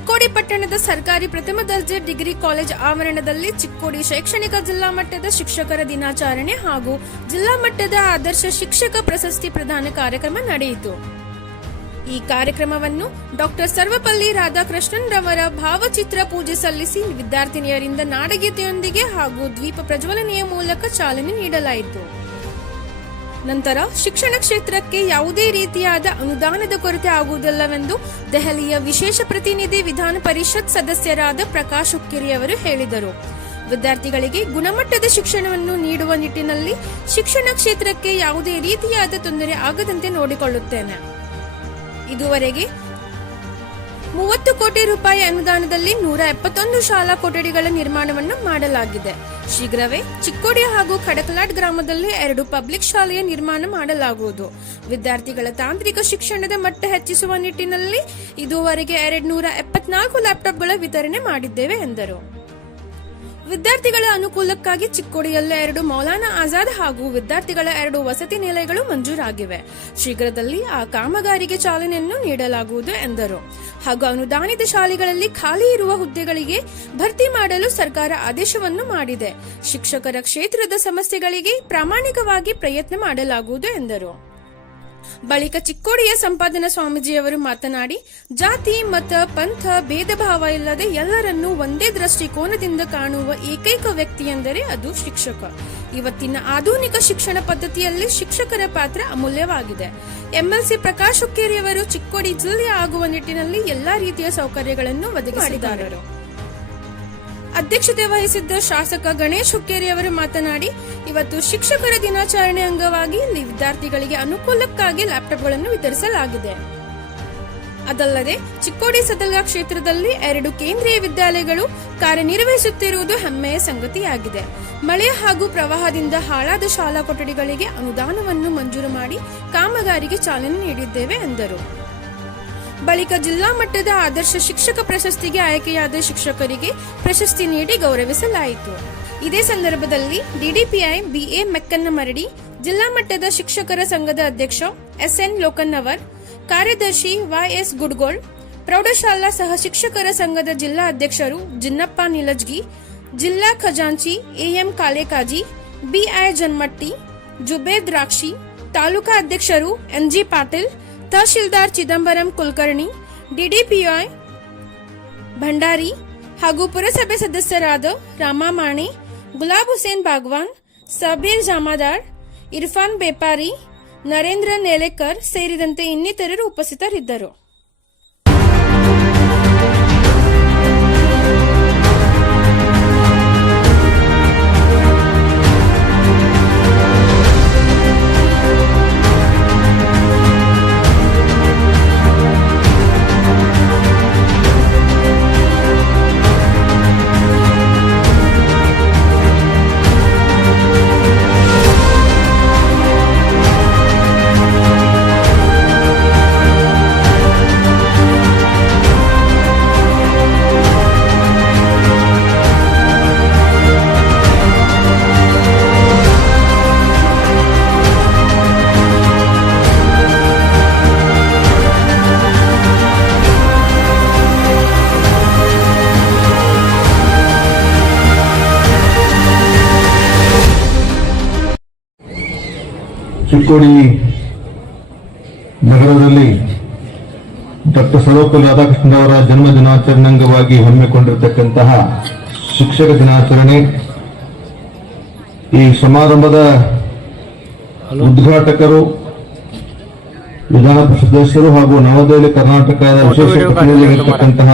ಚಿಕ್ಕೋಡಿ ಪಟ್ಟಣದ ಸರ್ಕಾರಿ ಪ್ರಥಮ ದರ್ಜೆ ಡಿಗ್ರಿ ಕಾಲೇಜ್ ಆವರಣದಲ್ಲಿ ಚಿಕ್ಕೋಡಿ ಶೈಕ್ಷಣಿಕ ಜಿಲ್ಲಾ ಮಟ್ಟದ ಶಿಕ್ಷಕರ ದಿನಾಚರಣೆ ಹಾಗೂ ಜಿಲ್ಲಾ ಮಟ್ಟದ ಆದರ್ಶ ಶಿಕ್ಷಕ ಪ್ರಶಸ್ತಿ ಪ್ರದಾನ ಕಾರ್ಯಕ್ರಮ ನಡೆಯಿತು. ಈ ಕಾರ್ಯಕ್ರಮವನ್ನು ಡಾಕ್ಟರ್ ಸರ್ವಪಲ್ಲಿ ರಾಧಾಕೃಷ್ಣನ್ ರವರ ಭಾವಚಿತ್ರ ಪೂಜೆ ಸಲ್ಲಿಸಿ ವಿದ್ಯಾರ್ಥಿನಿಯರಿಂದ ನಾಡಗೀತೆಯೊಂದಿಗೆ ಹಾಗೂ ದ್ವೀಪ ಪ್ರಜ್ವಲನೆಯ ಮೂಲಕ ಚಾಲನೆ ನೀಡಲಾಯಿತು. ನಂತರ ಶಿಕ್ಷಣ ಕ್ಷೇತ್ರಕ್ಕೆ ಯಾವುದೇ ರೀತಿಯಾದ ಅನುದಾನದ ಕೊರತೆ ಆಗುವುದಿಲ್ಲವೆಂದು ದೆಹಲಿಯ ವಿಶೇಷ ಪ್ರತಿನಿಧಿ ವಿಧಾನ ಪರಿಷತ್ ಸದಸ್ಯರಾದ ಪ್ರಕಾಶ್ ಉಕ್ಕಿರಿ ಅವರು ಹೇಳಿದರು. ವಿದ್ಯಾರ್ಥಿಗಳಿಗೆ ಗುಣಮಟ್ಟದ ಶಿಕ್ಷಣವನ್ನು ನೀಡುವ ನಿಟ್ಟಿನಲ್ಲಿ ಶಿಕ್ಷಣ ಕ್ಷೇತ್ರಕ್ಕೆ ಯಾವುದೇ ರೀತಿಯಾದ ತೊಂದರೆ ಆಗದಂತೆ ನೋಡಿಕೊಳ್ಳುತ್ತೇನೆ. ಇದುವರೆಗೆ ಮೂವತ್ತು ಕೋಟಿ ರೂಪಾಯಿ ಅನುದಾನದಲ್ಲಿ ನೂರ ಎಪ್ಪತ್ತೊಂದು ಶಾಲಾ ಕೊಠಡಿಗಳ ನಿರ್ಮಾಣವನ್ನು ಮಾಡಲಾಗಿದೆ. ಶೀಘ್ರವೇ ಚಿಕ್ಕೋಡಿ ಹಾಗೂ ಕಡಕಲಾಟ್ ಗ್ರಾಮದಲ್ಲಿ ಎರಡು ಪಬ್ಲಿಕ್ ಶಾಲೆಯ ನಿರ್ಮಾಣ ಮಾಡಲಾಗುವುದು. ವಿದ್ಯಾರ್ಥಿಗಳ ತಾಂತ್ರಿಕ ಶಿಕ್ಷಣದ ಮಟ್ಟ ಹೆಚ್ಚಿಸುವ ನಿಟ್ಟಿನಲ್ಲಿ ಇದುವರೆಗೆ ಎರಡು ನೂರ ಎಪ್ಪತ್ನಾಲ್ಕು ಲ್ಯಾಪ್ಟಾಪ್ಗಳ ವಿತರಣೆ ಮಾಡಿದ್ದೇವೆ, ಎಂದರು. ವಿದ್ಯಾರ್ಥಿಗಳ ಅನುಕೂಲಕ್ಕಾಗಿ ಚಿಕ್ಕೋಡಿಯಲ್ಲಿ ಎರಡು ಮೌಲಾನಾ ಆಜಾದ್ ಹಾಗೂ ವಿದ್ಯಾರ್ಥಿಗಳ ಎರಡು ವಸತಿ ನಿಲಯಗಳು ಮಂಜೂರಾಗಿವೆ. ಶೀಘ್ರದಲ್ಲಿ ಆ ಕಾಮಗಾರಿಗೆ ಚಾಲನೆಯನ್ನು ನೀಡಲಾಗುವುದು ಎಂದರು. ಹಾಗೂ ಅನುದಾನಿತ ಶಾಲೆಗಳಲ್ಲಿ ಖಾಲಿ ಇರುವ ಹುದ್ದೆಗಳಿಗೆ ಭರ್ತಿ ಮಾಡಲು ಸರ್ಕಾರ ಆದೇಶವನ್ನು ಮಾಡಿದೆ. ಶಿಕ್ಷಕರ ಕ್ಷೇತ್ರದ ಸಮಸ್ಯೆಗಳಿಗೆ ಪ್ರಾಮಾಣಿಕವಾಗಿ ಪ್ರಯತ್ನ ಮಾಡಲಾಗುವುದು ಎಂದರು. ಬಳಿಕ ಚಿಕ್ಕೋಡಿಯ ಸಂಪಾದನಾ ಸ್ವಾಮೀಜಿಯವರು ಮಾತನಾಡಿ, ಜಾತಿ, ಮತ, ಪಂಥ, ಭೇದ ಭಾವ ಇಲ್ಲದೆ ಎಲ್ಲರನ್ನೂ ಒಂದೇ ದೃಷ್ಟಿಕೋನದಿಂದ ಕಾಣುವ ಏಕೈಕ ವ್ಯಕ್ತಿ ಎಂದರೆ ಅದು ಶಿಕ್ಷಕ. ಇವತ್ತಿನ ಆಧುನಿಕ ಶಿಕ್ಷಣ ಪದ್ಧತಿಯಲ್ಲಿ ಶಿಕ್ಷಕರ ಪಾತ್ರ ಅಮೂಲ್ಯವಾಗಿದೆ. ಎಂಎಲ್ಸಿ ಪ್ರಕಾಶ್ ಹುಕ್ಕೇರಿಯವರು ಚಿಕ್ಕೋಡಿ ಜಿಲ್ಲೆ ಆಗುವ ನಿಟ್ಟಿನಲ್ಲಿ ಎಲ್ಲಾ ರೀತಿಯ ಸೌಕರ್ಯಗಳನ್ನು ಒದಗಿಸಿದ್ದಾರೆ. ಅಧ್ಯಕ್ಷತೆ ವಹಿಸಿದ್ದ ಶಾಸಕ ಗಣೇಶ್ ಹುಕ್ಕೇರಿ ಅವರು ಮಾತನಾಡಿ, ಇವತ್ತು ಶಿಕ್ಷಕರ ದಿನಾಚರಣೆ ಅಂಗವಾಗಿ ವಿದ್ಯಾರ್ಥಿಗಳಿಗೆ ಅನುಕೂಲಕ್ಕಾಗಿ ಲ್ಯಾಪ್ಟಾಪ್ಗಳನ್ನು ವಿತರಿಸಲಾಗಿದೆ. ಅದಲ್ಲದೆ, ಚಿಕ್ಕೋಡಿ ಸದಲ್ಗಾ ಕ್ಷೇತ್ರದಲ್ಲಿ ಎರಡು ಕೇಂದ್ರೀಯ ವಿದ್ಯಾಲಯಗಳು ಕಾರ್ಯನಿರ್ವಹಿಸುತ್ತಿರುವುದು ಹೆಮ್ಮೆಯ ಸಂಗತಿಯಾಗಿದೆ. ಮಳೆ ಹಾಗೂ ಪ್ರವಾಹದಿಂದ ಹಾಳಾದ ಶಾಲಾ ಕೊಠಡಿಗಳಿಗೆ ಅನುದಾನವನ್ನು ಮಂಜೂರು ಮಾಡಿ ಕಾಮಗಾರಿಗೆ ಚಾಲನೆ ನೀಡಿದ್ದೇವೆ, ಎಂದರು. ಬಳಿಕ ಜಿಲ್ಲಾ ಮಟ್ಟದ ಆದರ್ಶ ಶಿಕ್ಷಕ ಪ್ರಶಸ್ತಿಗೆ ಆಯ್ಕೆಯಾದ ಶಿಕ್ಷಕರಿಗೆ ಪ್ರಶಸ್ತಿ ನೀಡಿ ಗೌರವಿಸಲಾಯಿತು. ಇದೇ ಸಂದರ್ಭದಲ್ಲಿ ಡಿಡಿಪಿಐ ಬಿಎ ಮೆಕ್ಕನ್ನಮರಡಿ ಜಿಲ್ಲಾ ಮಟ್ಟದ ಶಿಕ್ಷಕರ ಸಂಘದ ಅಧ್ಯಕ್ಷ ಎಸ್ಎನ್ ಲೋಕನ್ನವರ್, ಕಾರ್ಯದರ್ಶಿ ವೈಎಸ್ ಗುಡ್ಗೋಳ್, ಪ್ರೌಢಶಾಲಾ ಸಹ ಶಿಕ್ಷಕರ ಸಂಘದ ಜಿಲ್ಲಾ ಅಧ್ಯಕ್ಷರು ಜಿನ್ನಪ್ಪ ನಿಲಜ್ಗಿ, ಜಿಲ್ಲಾ ಖಜಾಂಚಿ ಎಎಂ ಕಾಲೇಕಾಜಿ, ಬಿಐ ಜನ್ಮಟ್ಟಿ ಜುಬೇದ್ ರಾಕ್ಷಿ ತಾಲೂಕಾ ಅಧ್ಯಕ್ಷರು ಎನ್ಜಿ ಪಾಟೀಲ್ ತಹಶೀಲ್ದಾರ್ ಚಿದಂಬರಂ ಕುಲಕರ್ಣಿ, ಡಿಡಿಪಿಐ ಭಂಡಾರಿ ಹಾಗೂ ಪುರಸಭೆ ಸದಸ್ಯರಾದ ರಾಮಾ ಮಾಣೆ ಗುಲಾಬ್ ಹುಸೇನ್ ಬಾಗ್ವಾನ್, ಸಬೀರ್ ಜಾಮಾದಾರ್, ಇರ್ಫಾನ್ ಬೇಪಾರಿ ನರೇಂದ್ರ ನೇಲೇಕರ್ ಸೇರಿದಂತೆ ಇನ್ನಿತರರು ಉಪಸ್ಥಿತರಿದ್ದರು. ಚಿಕ್ಕೋಡಿ ನಗರದಲ್ಲಿ ಡಾಕ್ಟರ್ ಸರ್ವಪಲ್ಲಿ ರಾಧಾಕೃಷ್ಣ ಅವರ ಜನ್ಮ ದಿನಾಚರಣೆ ಅಂಗವಾಗಿ ಹಮ್ಮಿಕೊಂಡಿರತಕ್ಕಂತಹ ಶಿಕ್ಷಕ ದಿನಾಚರಣೆ ಈ ಸಮಾರಂಭದ ಉದ್ಘಾಟಕರು ವಿಧಾನ ಪರಿಷತ್ ಸದಸ್ಯರು ಹಾಗೂ ನವದೆಹಲಿ ಕರ್ನಾಟಕದ ವಿಶೇಷ ಪ್ರತಿನಿಧಿಯಾಗಿರ್ತಕ್ಕಂತಹ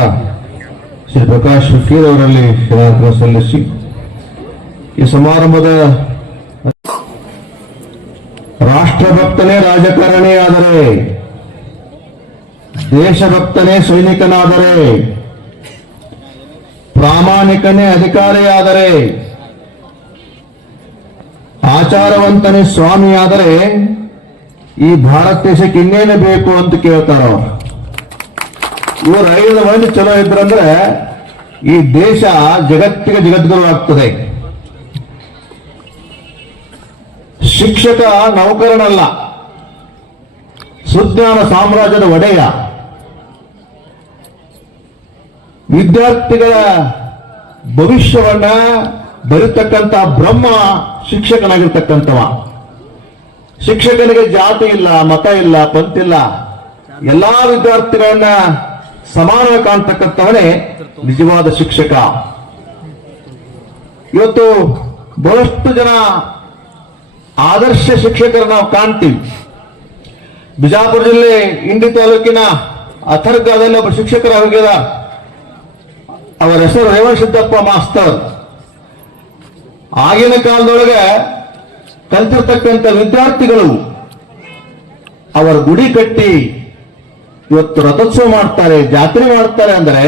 ಶ್ರೀ ಪ್ರಕಾಶ್ ಹುಕ್ಕೇರಿ ಅವರಲ್ಲಿ ಸಲ್ಲಿಸಿ. ಈ ಸಮಾರಂಭದ ರಾಷ್ಟ್ರಭಕ್ತನೇ ರಾಜಕಾರಣಿ ಆದರೆ ದೇಶಭಕ್ತನೇ ಸೈನಿಕನಾದರೆ, ಪ್ರಾಮಾಣಿಕನೇ ಅಧಿಕಾರಿಯಾದರೆ, ಆಚಾರವಂತನೇ ಸ್ವಾಮಿಯಾದರೆ, ಈ ಭಾರತ ದೇಶಕ್ಕೆ ಇನ್ನೇನು ಬೇಕು ಅಂತ ಕೇಳ್ತಾರ. ಇವರು ಐದು ಮಂದಿ ಚಲೋ ಇದ್ರಂದ್ರೆ ಈ ದೇಶ ಜಗತ್ತಿಗೆ ಜಗದ್ಗುರು ಆಗ್ತದೆ ಶಿಕ್ಷಕ ನೌಕರನಲ್ಲ. ಸುಜ್ಞಾನ ಸಾಮ್ರಾಜ್ಯದ ಒಡೆಯ. ವಿದ್ಯಾರ್ಥಿಗಳ ಭವಿಷ್ಯವನ್ನ ಬರೀತಕ್ಕಂತ ಬ್ರಹ್ಮ ಶಿಕ್ಷಕನಾಗಿರ್ತಕ್ಕಂಥವ. ಶಿಕ್ಷಕನಿಗೆ ಜಾತಿ ಇಲ್ಲ, ಮತ ಇಲ್ಲ ಪಂತಿಲ್ಲ ಎಲ್ಲಾ ವಿದ್ಯಾರ್ಥಿಗಳನ್ನ ಸಮಾನ ಕಾಣ್ತಕ್ಕಂಥವನೇ ನಿಜವಾದ ಶಿಕ್ಷಕ. ಇವತ್ತು ಬಹಳಷ್ಟು ಜನ ಆದರ್ಶ ಶಿಕ್ಷಕರು ನಾವು ಕಾಣ್ತೀವಿ. ಬಿಜಾಪುರ ಜಿಲ್ಲೆ, ಇಂಡಿ ತಾಲೂಕಿನ ಅಥರ್ಗದಲ್ಲಿ ಒಬ್ಬ ಶಿಕ್ಷಕರ ಹೋಗಿದ ಅವರ ಹೆಸರು ರೇವಣಸಿದ್ದಪ್ಪ ಮಾಸ್ತರ್. ಆಗಿನ ಕಾಲದೊಳಗೆ ಕಲ್ತಿರ್ತಕ್ಕಂಥ ವಿದ್ಯಾರ್ಥಿಗಳು ಅವರ ಗುಡಿ ಕಟ್ಟಿ ಇವತ್ತು ರಥೋತ್ಸವ ಮಾಡ್ತಾರೆ, ಜಾತ್ರೆ ಮಾಡ್ತಾರೆ ಅಂದ್ರೆ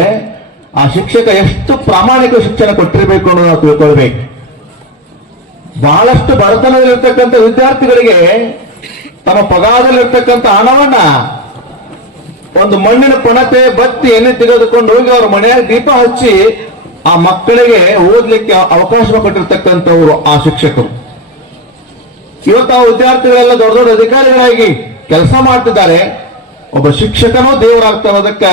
ಆ ಶಿಕ್ಷಕ ಎಷ್ಟು ಪ್ರಾಮಾಣಿಕ ಶಿಕ್ಷಣ ಕೊಟ್ಟಿರಬೇಕು ಅನ್ನೋದು ನಾವು ತಿಳ್ಕೊಳ್ಬೇಕು. ಬಹಳಷ್ಟು ಬಡತನದಲ್ಲಿರ್ತಕ್ಕಂಥ ವಿದ್ಯಾರ್ಥಿಗಳಿಗೆ ತಮ್ಮ ಪಗಾರದಲ್ಲಿರ್ತಕ್ಕಂಥ ಹಣವನ್ನ ಒಂದು ಮಣ್ಣಿನ ಪಣತೆ, ಬತ್ತಿ, ಎಣ್ಣೆ ತೆಗೆದುಕೊಂಡು ಹೋಗಿ ಅವ್ರ ಮನೆಯಲ್ಲಿ ದೀಪ ಹಚ್ಚಿ ಆ ಮಕ್ಕಳಿಗೆ ಓದ್ಲಿಕ್ಕೆ ಅವಕಾಶ ಕೊಟ್ಟಿರ್ತಕ್ಕಂಥವ್ರು ಆ ಶಿಕ್ಷಕರು. ಇವತ್ತು ಆ ವಿದ್ಯಾರ್ಥಿಗಳೆಲ್ಲ ದೊಡ್ಡ ದೊಡ್ಡ ಅಧಿಕಾರಿಗಳಾಗಿ ಕೆಲಸ ಮಾಡ್ತಿದ್ದಾರೆ. ಒಬ್ಬ ಶಿಕ್ಷಕನೂ ದೇವರಾಗ್ತಾ ಇರೋದಕ್ಕೆ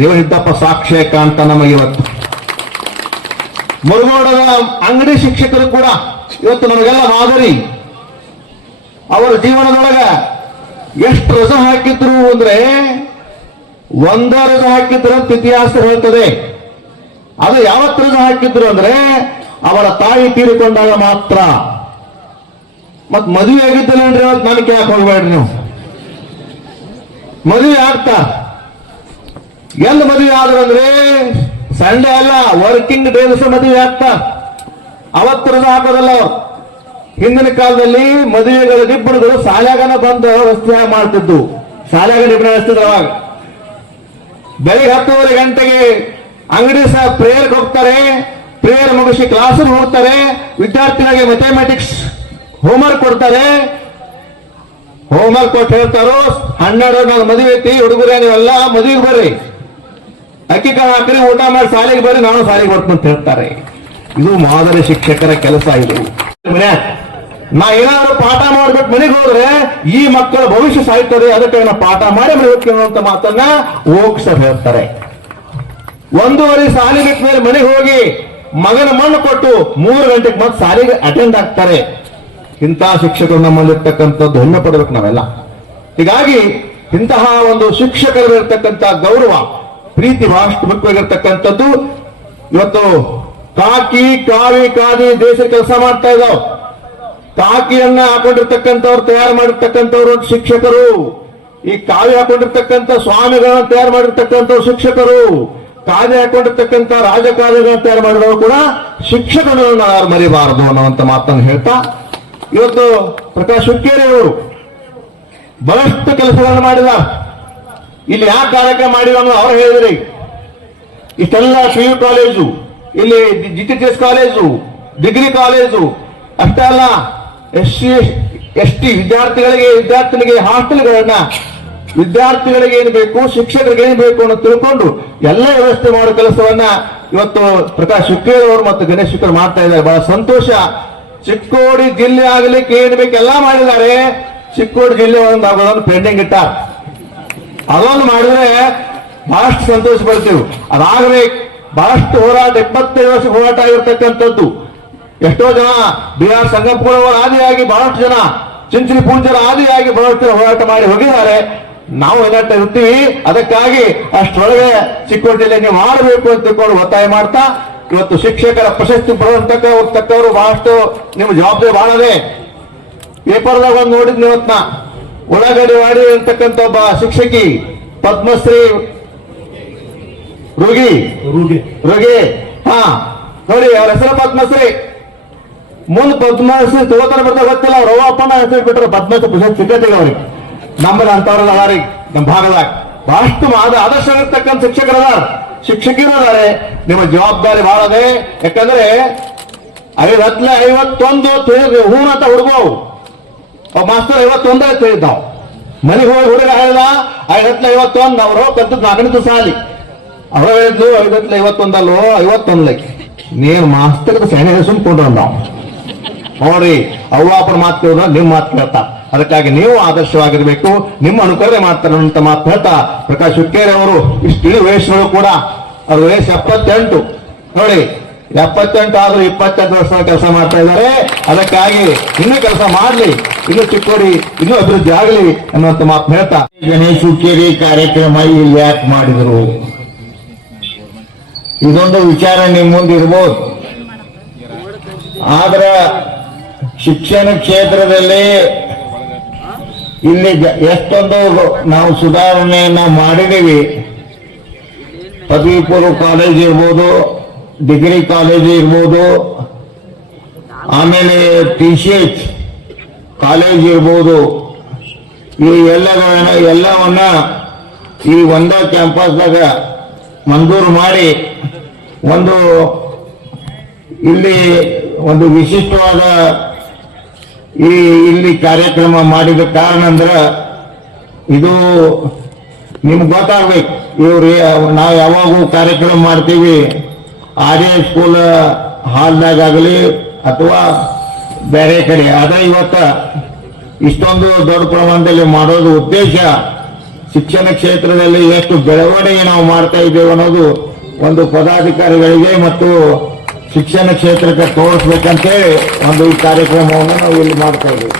ರೇವಣಿದ್ದಪ್ಪ ಸಾಕ್ಷ್ಯ ಕಾಣ್ತ ಇವತ್ತು. ಮುರುಗೋಡದ ಅಂಗಡಿ ಶಿಕ್ಷಕರು ಕೂಡ ಇವತ್ತು ನಮಗೆಲ್ಲ ಮಾದರಿ. ಅವರ ಜೀವನದೊಳಗ ಎಷ್ಟು ರಸ ಹಾಕಿದ್ರು ಅಂದ್ರೆ ಒಂದ ರಸ ಹಾಕಿದ್ರು ಅಂತ ಇತಿಹಾಸ ಹೇಳ್ತದೆ. ಅದು ಯಾವತ್ತು ರಸ ಹಾಕಿದ್ರು ಅಂದ್ರೆ ಅವರ ತಾಯಿ ತೀರಿಕೊಂಡಾಗ ಮಾತ್ರ. ಮತ್ ಮದುವೆ ಆಗಿದ್ದಿಲ್ಲ ಅಂದ್ರೆ ಇವತ್ತು ನನಗೆ ಕೇಳಕ್ ಹೋಗ್ಬೇಡ್ರಿ ನೀವು. ಮದುವೆ ಆಗ್ತಾ. ಎಲ್ಲಿ ಮದುವೆ ಆದ್ರು ಅಂದ್ರೆ ಸಂಡೇ ಅಲ್ಲ, ವರ್ಕಿಂಗ್ ಡೇ ದಿವಸ ಮದುವೆ ಆಗ್ತಾ. ಅವತ್ತು ಹಾಕೋದಲ್ಲ ಹಿಂದಿನ ಕಾಲದಲ್ಲಿ ಮದುವೆಗಳ ನಿಬ್ಬಣಗಳು ಶಾಲೆಗನ ಬಂದು ವ್ಯವಸ್ಥೆ ಮಾಡ್ತಿದ್ದು. ಶಾಲೆಗ ನಿಬ್ಬಣ ವ್ಯವಸ್ಥೆ ಅವಾಗ. ಬೆಳಿಗ್ಗೆ ಹತ್ತುವರೆ ಗಂಟೆಗೆ ಅಂಗಡಿ ಸಹ ಪ್ರೇಯರ್ಗೆ ಹೋಗ್ತಾರೆ. ಪ್ರೇಯರ್ ಮುಗಿಸಿ ಕ್ಲಾಸ್ ಹೋಗ್ತಾರೆ. ವಿದ್ಯಾರ್ಥಿಗಳಿಗೆ ಮ್ಯಾಥಮೆಟಿಕ್ಸ್ ಹೋಮ್ವರ್ಕ್ ಕೊಡ್ತಾರೆ. ಹೋಮ್ವರ್ಕ್ ಕೊಟ್ಟು ಹೇಳ್ತಾರೋ, ಹನ್ನೆರಡು ನಾನು ಮದುವೆ ಐತಿ, ಹುಡುಗರೇ ನೀವೆಲ್ಲ ಮದುವೆಗೆ ಬರ್ರಿ. ಅಕ್ಕಿ ಕಾಳು ಹಾಕ್ರಿ ಊಟ ಮಾಡಿ ಶಾಲೆಗೆ ಬರ್ರಿ ನಾನು ಶಾಲೆಗೆ ಬರ್ತೀನಿ ಹೇಳ್ತಾರೆ. ಇದು ಮಾದರಿ ಶಿಕ್ಷಕರ ಕೆಲಸ ಇದು. ನಾ ಏನಾದ್ರು ಪಾಠ ಮಾಡ್ಬಿಟ್ಟು ಮನೆಗೆ ಹೋದ್ರೆ ಈ ಮಕ್ಕಳ ಭವಿಷ್ಯ ಸಾಯ್ತದೆ, ಅದಕ್ಕೆ ನಾ ಪಾಠ ಮಾಡಿ ಮನೆ ಹೋಗ್ತೀನಿ ಅಂತ ಮಾತನ್ನ ಹೋಗ್ಸ ಹೇಳ್ತಾರೆ. ಒಂದೂವರೆ ಸಾಲಿ ಬಿಟ್ಟ ಮೇಲೆ ಮನೆಗೆ ಹೋಗಿ ಮಗನ ಮಣ್ಣು ಕೊಟ್ಟು ಮೂರು ಗಂಟೆಗೆ ಮತ್ತೆ ಸಾಲಿಗೆ ಅಟೆಂಡ್ ಆಗ್ತಾರೆ. ಇಂತಹ ಶಿಕ್ಷಕರು ನಮ್ಮಲ್ಲಿರ್ತಕ್ಕಂಥದ್ದು ಹೆಮ್ಮೆ ಪಡಬೇಕು ನಾವೆಲ್ಲ. ಹೀಗಾಗಿ ಇಂತಹ ಒಂದು ಶಿಕ್ಷಕರಲ್ಲಿರ್ತಕ್ಕಂಥ ಗೌರವ ಪ್ರೀತಿ ಬಹಳಷ್ಟು ಮುಖ್ಯವಾಗಿರ್ತಕ್ಕಂಥದ್ದು. ಇವತ್ತು ಕಾಕಿ, ಕಾವಿ, ಕಾದಿ ದೇಶ ಕೆಲಸ ಮಾಡ್ತಾ ಇದ್ದಾವ್ ಕಾಕಿಯನ್ನ ಹಾಕೊಂಡಿರ್ತಕ್ಕಂಥವ್ರು, ತಯಾರು ಮಾಡಿರ್ತಕ್ಕಂಥವ್ರು ಶಿಕ್ಷಕರು. ಈ ಕಾವಿ ಹಾಕೊಂಡಿರ್ತಕ್ಕಂಥ ಸ್ವಾಮಿಗಳನ್ನ ತಯಾರು ಮಾಡಿರ್ತಕ್ಕಂಥವ್ರು ಶಿಕ್ಷಕರು. ಕಾದಿ ಹಾಕೊಂಡಿರ್ತಕ್ಕಂಥ ರಾಜಕಾರಣಿಗಳನ್ನ ತಯಾರು ಮಾಡಿದವರು ಕೂಡ ಶಿಕ್ಷಕರನ್ನ ಯಾರು ಮರಿಬಾರದು ಅನ್ನುವಂತ ಮಾತನ್ನು ಹೇಳ್ತಾ, ಇವತ್ತು ಪ್ರಕಾಶ್ ಹುಕ್ಕೇರಿ ಅವರು ಬಹಳಷ್ಟು ಕೆಲಸಗಳನ್ನು ಮಾಡಿದ್ದಾರೆ. ಇಲ್ಲಿ ಯಾವ ಕಾರ್ಯಕ್ರಮ ಮಾಡಿಲ್ಲ ಅನ್ನೋದು ಅವ್ರು ಹೇಳಿದ್ರಿ. ಇಷ್ಟೆಲ್ಲ ಶ್ರೀ ಕಾಲೇಜು, ಇಲ್ಲಿ G T S college, degree college, ಅಷ್ಟೇ ಅಲ್ಲ, ಎಸ್ ಸಿ ಎಸ್ ಟಿ ವಿದ್ಯಾರ್ಥಿಗಳಿಗೆ, ವಿದ್ಯಾರ್ಥಿನಿಗೆ ಹಾಸ್ಟೆಲ್ಗಳನ್ನ ವಿದ್ಯಾರ್ಥಿಗಳಿಗೆ ಏನು ಬೇಕು, ಶಿಕ್ಷಕರಿಗೆ ಏನು ಬೇಕು ಅನ್ನೋ ತಿಳ್ಕೊಂಡು ಎಲ್ಲ ವ್ಯವಸ್ಥೆ ಮಾಡೋ ಕೆಲಸವನ್ನ ಇವತ್ತು ಪ್ರಕಾಶ್ ಶುಕ್ರೇರ್ ಅವರು ಮತ್ತು ಗಣೇಶ್ ಶುಕ್ರ ಮಾಡ್ತಾ ಇದ್ದಾರೆ. ಬಹಳ ಸಂತೋಷ. ಚಿಕ್ಕೋಡಿ ಜಿಲ್ಲೆ ಆಗ್ಲಿಕ್ಕೆ ಏನ್ ಬೇಕು ಎಲ್ಲಾ ಮಾಡಿದ್ದಾರೆ. ಚಿಕ್ಕೋಡಿ ಜಿಲ್ಲೆ ಒಂದು ಆಗೋದನ್ನು ಪೆಂಡಿಂಗ್ ಇಟ್ಟಾರ ಅದೊಂದು ಮಾಡಿದ್ರೆ ಬಹಳಷ್ಟು ಸಂತೋಷ ಪಡ್ತೀವಿ. ಅದಾಗಬೇಕು ಬಹಳಷ್ಟು ಹೋರಾಟ ಇಪ್ಪತ್ತೈದು ವರ್ಷ ಹೋರಾಟ ಆಗಿರ್ತಕ್ಕಂಥದ್ದು ಎಷ್ಟೋ ಜನ ಬಿ ಆರ್ ಸಂಗಪ್ಪನವರ ಆದಿಯಾಗಿ ಬಹಳಷ್ಟು ಜನ ಚಿಂಚಲಿ ಪೂಜರ ಆದಿಯಾಗಿ ಬಹಳಷ್ಟು ಹೋರಾಟ ಮಾಡಿ ಹೋಗಿದ್ದಾರೆ. ನಾವು ಏನಾಗ್ತಾ ಇರ್ತೀವಿ, ಅದಕ್ಕಾಗಿ ಅಷ್ಟರೊಳಗೆ ಚಿಕ್ಕೋಡಿ ನೀವು ಮಾಡಬೇಕು ಅಂತ ತಿಳ್ಕೊಂಡು ಒತ್ತಾಯ ಮಾಡ್ತಾ, ಇವತ್ತು ಶಿಕ್ಷಕರ ಪ್ರಶಸ್ತಿ ಬರುವಂತಕ್ಕವರು ಬಹಳಷ್ಟು, ನಿಮ್ಮ ಜವಾಬ್ದಾರಿ ಬಹಳ ಪೇಪರ್ದಾಗ ಒಂದು ನೋಡಿದ್ನಿ ಇವತ್ನ. ಉಳ್ಳಾಗಡ್ಡಿ ವಾಡಿ ಅಂತಕ್ಕಂಥ ಒಬ್ಬ ಶಿಕ್ಷಕಿ ಪದ್ಮಶ್ರೀ ರುಗಿ. ರೋಗಿ. ರುಗಿ. ಹಾ ನೋಡಿ ಅವ್ರ ಹೆಸರು ಪದ್ಮಶ್ರೀ. ಮುಂದ್ ಪದ್ಮಶ್ರೀ ತಗೋತಾರ ಬರ್ತಾ ಗೊತ್ತಿಲ್ಲ ಅವ್ರ ಅಪ್ಪನ ಹೆಸರು ಬಿಟ್ಟರೆ ಪದ್ಮಶ್ರೀ ಪ್ರಶಸ್ತಿ ಸಿಕ್ಕತ್ತಿಗೆ ಅವ್ರಿಗೆ. ನಮ್ಮಲ್ಲಿ ಅಂತವ್ರಲ್ಲ ಅದಾರಿ ನಮ್ಮ ಭಾಗದಾಗ. ಬಹಳಷ್ಟು ಆದರ್ಶ ಇರತಕ್ಕಂಥ ಶಿಕ್ಷಕರು ಅದಾರ. ನಿಮ್ಮ ಜವಾಬ್ದಾರಿ ಬಹಳ ಅದೇ. ಯಾಕಂದ್ರೆ ಐವತ್ ಹತ್ಲೆ ಐವತ್ತೊಂದು ತಿಳಿದ್ರಿ ಹೂನ ಅಂತ ಹುಡುಗವು ಮಾಸ್ತರ್ ಐವತ್ತೊಂದ ಐತೆ ನಾವು ಮನೆಗೆ ಹೋಗಿ ಹುಡುಗ ಹೇಳ್ದ ಐವತ್ಲೆ ಐವತ್ತೊಂದು ನಾವು ರೋ ಕಲ್ತದ್ ನಾಲ್ಕನೇ ಸಾಲಿ. ಅವ್ರು ಹೇಳಿದ್ಲು ಐವತ್ಲೆ ಐವತ್ತೊಂದಲ್ಲೋ ಐವತ್ತೊಂದ್ಲಕ್ಕೆ. ನೀನು ಮಾಸ್ತರದ ಸೆಣೆ ಸುಮ್ಕೊಂಡ್ರು ನಾವು ನೋಡ್ರಿ ಅವ್ವ ಅಪ್ಪನ ಮಾತು ಕೇಳಿದ್ರೆ ನಿಮ್ ಮಾತು ಕೇಳ್ತಾ. ಅದಕ್ಕಾಗಿ ನೀವು ಆದರ್ಶವಾಗಿರ್ಬೇಕು, ನಿಮ್ಮ ಅನುಕರಣೆ ಮಾಡ್ತಾರೆ ಅಂತ ಮಾತು ಹೇಳ್ತಾ. ಪ್ರಕಾಶ್ ಹುಕ್ಕೇರಿ ಅವರು, ಇಷ್ಟು ವಯಸ್ಸಿನವರು ಕೂಡ ಅವ್ರ ವಯಸ್ಸು ಎಪ್ಪತ್ತೆಂಟು. ನೋಡಿ ಎಪ್ಪತ್ತೆಂಟು ಆದ್ರೂ ಇಪ್ಪತ್ತೆಂಟು ವರ್ಷ ಕೆಲಸ ಮಾಡ್ತಾ ಇದ್ದಾರೆ. ಅದಕ್ಕಾಗಿ ಇನ್ನೂ ಕೆಲಸ ಮಾಡಲಿ, ಇನ್ನೂ ಚಿಕ್ಕೋಡಿ, ಇನ್ನೂ ಅಭಿವೃದ್ಧಿ ಆಗಲಿ ಅನ್ನುವಂತ ಮಾತು ಹೇಳ್ತಾ. ಗಣೇಶ ಕೇರಿ ಕಾರ್ಯಕ್ರಮ ಇಲ್ಲಿ ಯಾಕೆ ಮಾಡಿದ್ರು? ಇದೊಂದು ವಿಚಾರ ನಿಮ್ಮ ಮುಂದೆ ಇರ್ಬೋದು. ಆದ್ರ ಶಿಕ್ಷಣ ಕ್ಷೇತ್ರದಲ್ಲಿ ಇಲ್ಲಿ ಎಷ್ಟೊಂದು ನಾವು ಸುಧಾರಣೆಯನ್ನ ಮಾಡಿದೀವಿ ಪದವಿ ಪೂರ್ವ ಕಾಲೇಜ್ ಇರ್ಬೋದು ಡಿಗ್ರಿ ಕಾಲೇಜ್ ಇರ್ಬೋದು, ಆಮೇಲೆ ಟಿ ಸಿ ಎಚ್ ಕಾಲೇಜ್ ಇರ್ಬೋದು, ಈ ಎಲ್ಲ ಎಲ್ಲವನ್ನ ಈ ಒಂದೇ ಕ್ಯಾಂಪಸ್ದಾಗ ಮಂಜೂರು ಮಾಡಿ ಒಂದು ಇಲ್ಲಿ ಒಂದು ವಿಶಿಷ್ಟವಾದ ಈ ಇಲ್ಲಿ ಕಾರ್ಯಕ್ರಮ ಮಾಡಿದ ಕಾರಣ ಅಂದ್ರೆ ಇದು ನಿಮ್ಗೆ ಗೊತ್ತಾಗ್ಬೇಕು. ಇವ್ರು, ನಾವು ಯಾವಾಗೂ ಕಾರ್ಯಕ್ರಮ ಮಾಡ್ತೀವಿ. ಆರ್ಯ ಸ್ಕೂಲ್ ಹಾಲ್ದಾಗ ಆಗಲಿ ಅಥವಾ ಬೇರೆ ಕಡೆ. ಅದ ಇವತ್ತ ಇಷ್ಟೊಂದು ದೊಡ್ಡ ಪ್ರಮಾಣದಲ್ಲಿ ಮಾಡೋದು ಉದ್ದೇಶ ಶಿಕ್ಷಣ ಕ್ಷೇತ್ರದಲ್ಲಿ ಎಷ್ಟು ಬೆಳವಣಿಗೆ ನಾವು ಮಾಡ್ತಾ ಇದ್ದೇವೆ ಅನ್ನೋದು ಒಂದು ಪದಾಧಿಕಾರಿಗಳಿಗೆ ಮತ್ತು ಶಿಕ್ಷಣ ಕ್ಷೇತ್ರಕ್ಕೆ ತೋರಿಸ್ಬೇಕಂತೇಳಿ ಒಂದು ಈ ಕಾರ್ಯಕ್ರಮವನ್ನು ನಾವು ಇಲ್ಲಿ ಮಾಡ್ತಾ ಇದ್ದೀವಿ.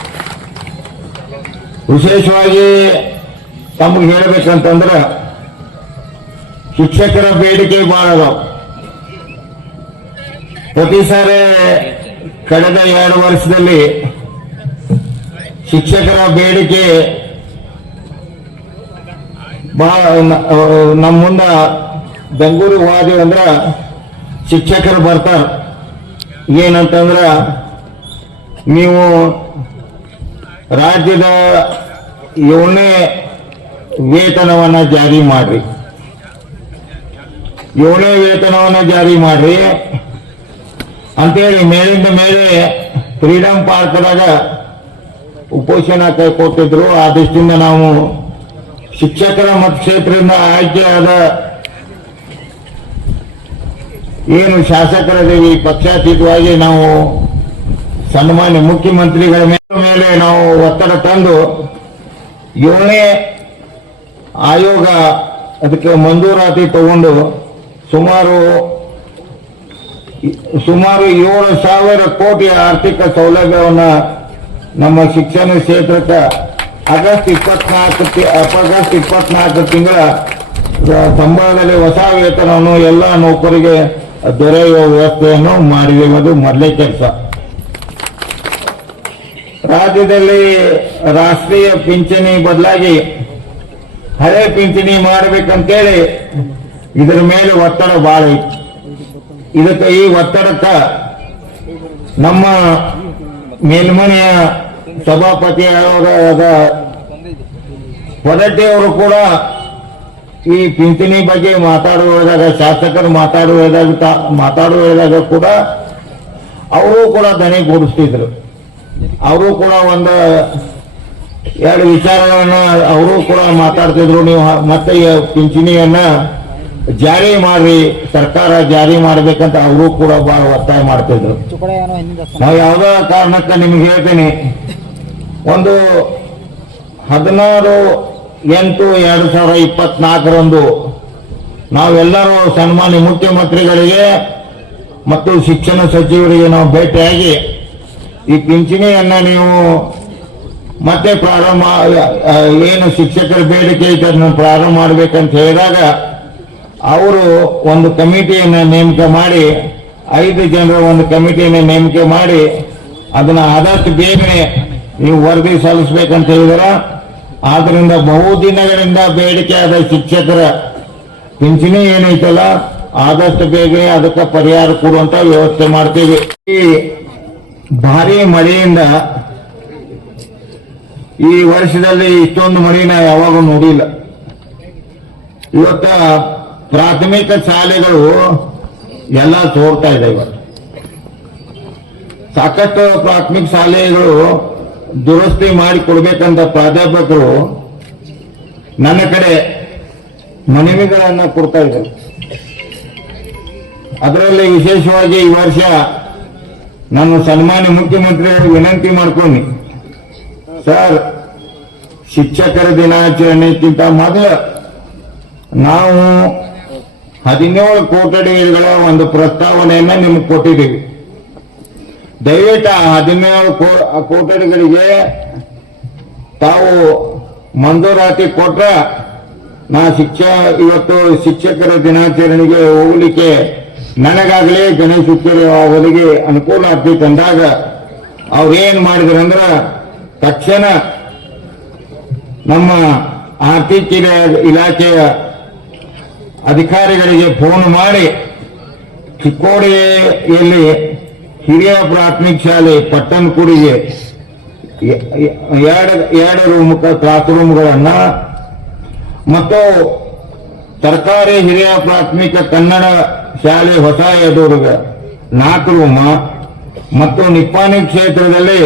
ವಿಶೇಷವಾಗಿ ತಮಗೆ ಹೇಳ್ಬೇಕಂತಂದ್ರೆ ಶಿಕ್ಷಕರ ಬೇಡಿಕೆ ಅದಾವ. ಪ್ರತಿ ಸಾರಿ ಕಳೆದ ಎರಡು ವರ್ಷದಲ್ಲಿ ಶಿಕ್ಷಕರ ಬೇಡಿಕೆ ನಮ್ಮ ಮುಂದ ಬೆಂಗಳೂರು ಹೋದ್ವಿ ಅಂದ್ರ ಶಿಕ್ಷಕರು ಬರ್ತಾರ. ಏನಂತಂದ್ರ ನೀವು ರಾಜ್ಯದ ಏಳನೇ ವೇತನವನ್ನ ಜಾರಿ ಮಾಡ್ರಿ. ಏಳನೇ ವೇತನವನ್ನ ಜಾರಿ ಮಾಡ್ರಿ. ಅಂತೇಳಿ ಮೇಲಿಂದ ಮೇಲೆ ಫ್ರೀಡಂ ಪಾರ್ಕ್ದಾಗ ಉಪೋಷಣ ಕೈಕೊಟ್ಟಿದ್ರು ಆ ದೃಷ್ಟಿಯಿಂದ ನಾವು ಶಿಕ್ಷಕರ ಮತಕ್ಷೇತ್ರದಿಂದ ಆಯ್ಕೆಯಾದ ಏನು ಶಾಸಕರಿದ್ದೀವಿ ಪಕ್ಷಾತೀತವಾಗಿ ನಾವು ಸನ್ಮಾನ್ಯ ಮುಖ್ಯಮಂತ್ರಿಗಳ ಮೇಲೆ ನಾವು ಒತ್ತಡ ತಂದು ಏಳನೇ ಆಯೋಗ ಅದಕ್ಕೆ ಮಂಜೂರಾತಿ ತಗೊಂಡು ಸುಮಾರು ಸುಮಾರು ಏಳು ಸಾವಿರ ಕೋಟಿ ಆರ್ಥಿಕ ಸೌಲಭ್ಯವನ್ನ ನಮ್ಮ ಶಿಕ್ಷಣ ಕ್ಷೇತ್ರಕ್ಕೆ ಆಗಸ್ಟ್ ಇಪ್ಪತ್ನಾಲ್ಕು ಆಗಸ್ಟ್ ಇಪ್ಪತ್ನಾಲ್ಕು ತಿಂಗಳ ಸಂಬಳದಲ್ಲಿ ಹೊಸ ವೇತನವನ್ನು ಎಲ್ಲ ನೌಕರಿಗೆ ದೊರೆಯುವ ವ್ಯವಸ್ಥೆಯನ್ನು ಮಾಡಿರುವುದು ಮೊದಲೇ ಕೆಲಸ. ರಾಜ್ಯದಲ್ಲಿ ರಾಷ್ಟ್ರೀಯ ಪಿಂಚಣಿ ಬದಲಾಗಿ ಹಳೆ ಪಿಂಚಣಿ ಮಾಡಬೇಕಂತೇಳಿ ಇದರ ಮೇಲೆ ಒತ್ತಡ ಇತ್ತು. ಇದಕ್ಕೆ ಈ ಒತ್ತಡಕ್ಕ ನಮ್ಮ ಮೇಲ್ಮನೆಯ ಸಭಾಪತಿ ಅವರು ಕೂಡ ಈ ಪಿಂಚಣಿ ಬಗ್ಗೆ ಮಾತಾಡುವಾಗ ಶಾಸಕರು ಮಾತಾಡುವಾಗ ಮಾತಾಡುವಾಗ ಕೂಡ ಅವರು ಕೂಡ ದನಿ ಕೂಡಿಸ್ತಿದ್ರು. ಅವರು ಕೂಡ ಒಂದು ಎರಡು ವಿಚಾರಗಳನ್ನ ಅವರು ಕೂಡ ಮಾತಾಡ್ತಿದ್ರು. ನೀವು ಮತ್ತೆ ಪಿಂಚಣಿಯನ್ನ ಜಾರಿ ಮಾಡ್ರಿ ಸರ್ಕಾರ ಜಾರಿ ಮಾಡ್ಬೇಕಂತ ಅವರು ಕೂಡ ಬಹಳ ಒತ್ತಾಯ ಮಾಡ್ತಿದ್ರು. ನಾವು ಯಾವ್ದೋ ಕಾರಣಕ್ಕೆ ನಿಮ್ಗೆ ಹೇಳ್ತೀನಿ. ಒಂದು ಹದಿನಾರು ಎಂಟು ಎರಡು ಸಾವಿರ ಇಪ್ಪತ್ನಾಲ್ಕರಂದು ನಾವೆಲ್ಲರೂ ಸನ್ಮಾನ್ಯ ಮುಖ್ಯಮಂತ್ರಿಗಳಿಗೆ ಮತ್ತು ಶಿಕ್ಷಣ ಸಚಿವರಿಗೆ ನಾವು ಭೇಟಿಯಾಗಿ ಈ ಪಿಂಚಣಿಯನ್ನ ನೀವು ಮತ್ತೆ ಪ್ರಾರಂಭ ಏನು ಶಿಕ್ಷಕರ ಬೇಡಿಕೆ ಐತೆ ಅದನ್ನ ಪ್ರಾರಂಭ ಮಾಡ್ಬೇಕಂತ ಹೇಳಿದಾಗ ಅವರು ಒಂದು ಕಮಿಟಿಯನ್ನು ನೇಮಕ ಮಾಡಿ, ಐದು ಜನರ ಒಂದು ಕಮಿಟಿಯನ್ನು ನೇಮಕ ಮಾಡಿ, ಅದನ್ನ ಆದಷ್ಟು ಬೇಗನೆ ನೀವು ವರದಿ ಸಲ್ಲಿಸ್ಬೇಕಂತ ಹೇಳಿದಾರ. ಆದ್ರಿಂದ ಬಹುದಿನಗಳಿಂದ ಬೇಡಿಕೆ ಆದ ಶಿಕ್ಷಕರ ಪಿಂಚಣಿ ಏನೈತಲ್ಲ, ಆದಷ್ಟು ಬೇಗನೆ ಅದಕ್ಕೆ ಪರಿಹಾರ ಕೊಡುವಂತ ವ್ಯವಸ್ಥೆ ಮಾಡ್ತೀವಿ. ಈ ಭಾರಿ ಮಳೆಯಿಂದ ಈ ವರ್ಷದಲ್ಲಿ ಇಷ್ಟೊಂದು ಮಳೆನ ಯಾವಾಗ ನೋಡಿಲ್ಲ. ಇವತ್ತ ಪ್ರಾಥಮಿಕ ಶಾಲೆಗಳು ಎಲ್ಲ ತೋರ್ತಾ ಇದೆ ಇವತ್ತು ಸಾಕಷ್ಟು ಪ್ರಾಥಮಿಕ ಶಾಲೆಗಳು ದುರಸ್ತಿ ಮಾಡಿ ಕೊಡ್ಬೇಕಂತ ಪ್ರಾಧ್ಯಾಪಕರು ನನ್ನ ಕಡೆ ಮನವಿಗಳನ್ನ ಕೊಡ್ತಾ ಇದ್ದಾರೆ. ಅದರಲ್ಲಿ ವಿಶೇಷವಾಗಿ ಈ ವರ್ಷ ನಾನು ಸನ್ಮಾನ್ಯ ಮುಖ್ಯಮಂತ್ರಿಗಳಿಗೆ ವಿನಂತಿ ಮಾಡ್ಕೊಂಡು ಸರ್, ಶಿಕ್ಷಕರ ದಿನಾಚರಣೆಗಿಂತ ಮೊದಲು ನಾವು ಹದಿನೇಳು ಕೋಟಡಿಗಳ ಒಂದು ಪ್ರಸ್ತಾವನೆಯನ್ನ ನಿಮ್ಗೆ ಕೊಟ್ಟಿದ್ದೀವಿ. ದಯವಿಟ್ಟು ಆ ಹದಿನೇಳು ಕೋಟಡಿಗಳಿಗೆ ತಾವು ಮಂಜೂರಾತಿ ಕೊಟ್ರ ನಾ ಶಿಕ್ಷ, ಇವತ್ತು ಶಿಕ್ಷಕರ ದಿನಾಚರಣೆಗೆ ಹೋಗ್ಲಿಕ್ಕೆ ನನಗಾಗಲೇ ಗಣೇಶ ಅವರಿಗೆ ಅನುಕೂಲ ಆಗ್ತಿ ಅಂದಾಗ ಅವ್ರೇನ್ ಮಾಡಿದ್ರಂದ್ರ ತಕ್ಷಣ ನಮ್ಮ ಆರ್ಥಿಕ ಇಲಾಖೆಯ ಅಧಿಕಾರಿಗಳಿಗೆ ಫೋನ್ ಮಾಡಿ. ಚಿಕ್ಕೋಡಿಯಲ್ಲಿ ಹಿರಿಯ ಪ್ರಾಥಮಿಕ ಶಾಲೆ ಪಟ್ಟಣಕುಡಿಗೆ ಎರಡು ಎರಡು ರೂಮ್ ಕ್ಲಾಸ್ ರೂಮ್ಗಳನ್ನ ಮತ್ತು ಸರ್ಕಾರಿ ಹಿರಿಯ ಪ್ರಾಥಮಿಕ ಕನ್ನಡ ಶಾಲೆ ಹೊಸ ಎದುರುಗ ನಾಲ್ಕು ರೂಮ ಮತ್ತು ನಿಪ್ಪಾಣಿ ಕ್ಷೇತ್ರದಲ್ಲಿ